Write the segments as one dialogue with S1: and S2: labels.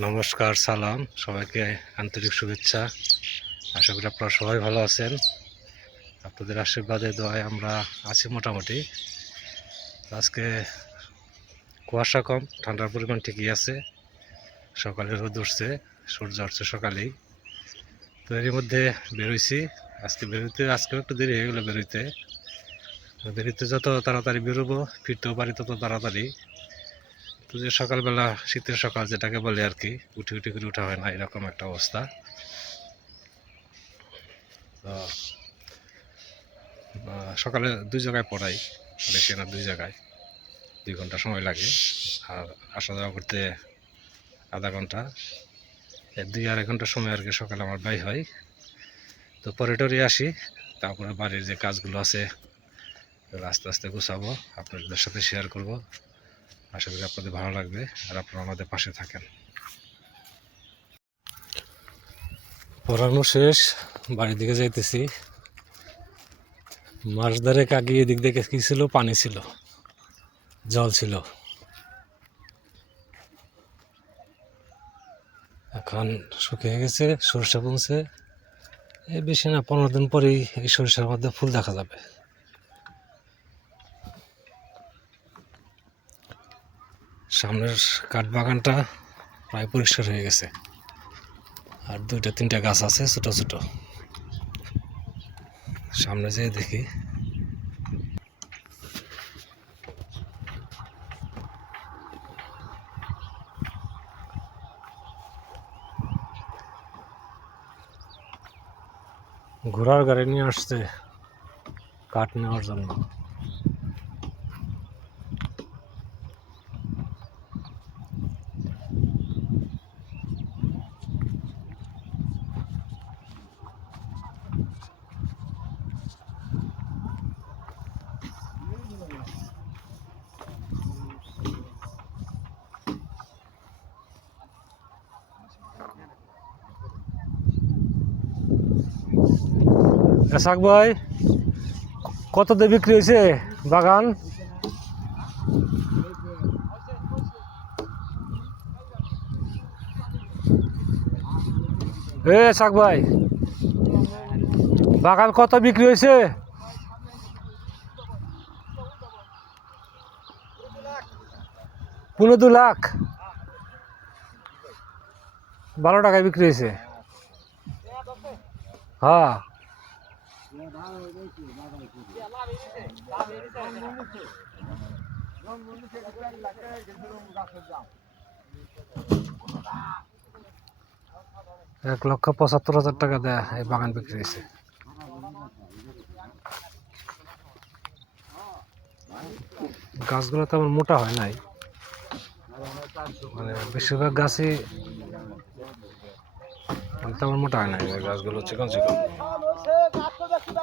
S1: নমস্কার, সালাম, সবাইকে আন্তরিক শুভেচ্ছা। আশা করি আপনারা সবাই ভালো আছেন। আপনাদের আশীর্বাদে, দোয়ায় আমরা আছি মোটামুটি। আজকে কুয়াশা কম, ঠান্ডার পরিমাণ ঠিকই আছে। সকালে রোদ উঠছে, সূর্য উঠছে সকালেই। তো এর মধ্যে বেরোইছি। আজকে বেরোতে আজকেও একটু দেরি হয়ে গেলো বেরোইতে। দেরিতে যত তাড়াতাড়ি বেরোবো, ফিরতেও পারি তত তাড়াতাড়ি। তো যে সকালবেলা শীতের সকাল যেটাকে বলে আর কি, উঠে উঠে করে উঠা হয় না, এরকম একটা অবস্থা। তো সকালে দুই জায়গায় পড়াই, বেশি না, দুই জায়গায়। দুই ঘণ্টা সময় লাগে, আর আসা যাওয়া করতে আধা ঘণ্টা। দুই আড়াই ঘণ্টা সময় আর কি সকালে আমার ব্যয় হয়। তো পরে টরে আসি, তারপরে বাড়ির যে কাজগুলো আছে আস্তে আস্তে গুছাবো, আপনাদের সাথে শেয়ার করব। আশা করি আপনাদের ভালো লাগবে আর আপনারা আমাদের পাশে থাকেন। পড়ানো শেষ, বাড়ির দিকে যাইতেছি। মাস ধরে আগে এদিক থেকে কি ছিল? পানি ছিল। জল ছিল। এখন শুকিয়ে গেছে, সরষে বুনছে এই বেশি না, পনেরো দিন পরেই এই সরিষার মধ্যে ফুল দেখা যাবে। সামনের কাঠ বাগানটা প্রায় পরিষ্কার হয়ে গেছে। আর দুইটা, তিনটা গাছ আছে ছোট ছোট। সামনে যেয়ে দেখি। ঘোড়ার গাড়ি নিয়ে আসছে কাঠ নেওয়ার জন্য। এসাক ভাই, কত দিয়ে বিক্রি হয়েছে বাগান? এ শাক ভাই, বাগান কত বিক্রি হয়েছে? পনেরো দু লাখ। বারো টাকায় বিক্রি হয়েছে। হ্যাঁ। এক লক্ষ পঁচাত্তর হাজার টাকা দেয় এই বাগান বিক্রি হয়েছে। গাছগুলো তেমন মোটা হয় নাই। মানে বেশিরভাগ গাছই মানে তেমন মোটা হয় নাই, গাছগুলো চিকন চিকন।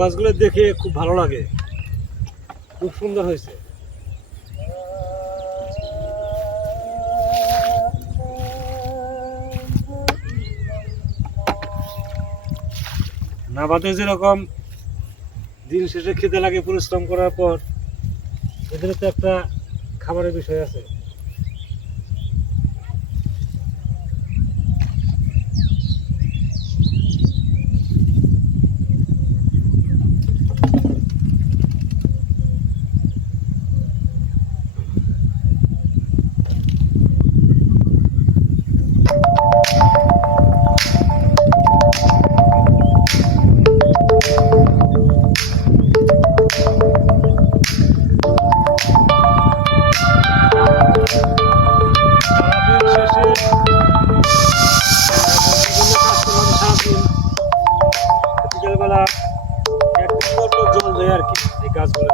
S1: গাছগুলো দেখে খুব ভালো লাগে। খুব সুন্দর হয়েছে। নাবাদে যেরকম দিন শেষে খেতে লাগে পরিশ্রম করার পর এদের তো একটা খাবারের বিষয় আছে। দেয় আর কি এই গাছগুলো।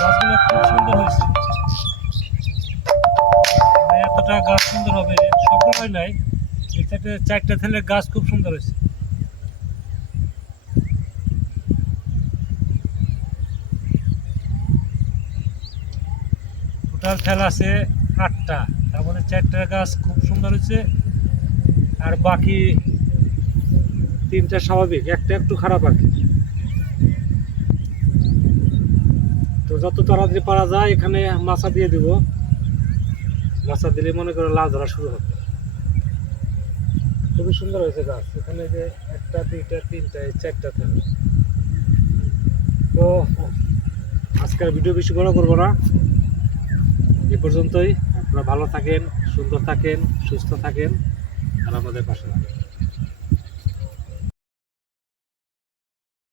S1: গাছগুলো খুব সুন্দর হয়েছে। মানে এতটা গাছ সুন্দর হবে হয় নাই। চারটা থেলে গাছ খুব সুন্দর হয়েছে। টোটাল থেল আছে আটটা। তার মধ্যে চারটা গাছ খুব সুন্দর হয়েছে। আর বাকি তিনটা স্বাভাবিক, একটা একটু খারাপ আর কি। যত তাড়াতাড়ি পারা যায়, এখানে মাছা দিয়ে দিব। মাছা দিলে মনে করো লাল ধরা শুরু হবে। খুবই সুন্দর হয়েছে গাছ। এখানে যে একটা, দুইটা, তিনটা চারটা থাকে। তো আজকের ভিডিও বেশি বড় করব না। এ পর্যন্তই। আপনারা ভালো থাকেন, সুন্দর থাকেন, সুস্থ থাকেন, আর আমাদের পাশে থাকেন।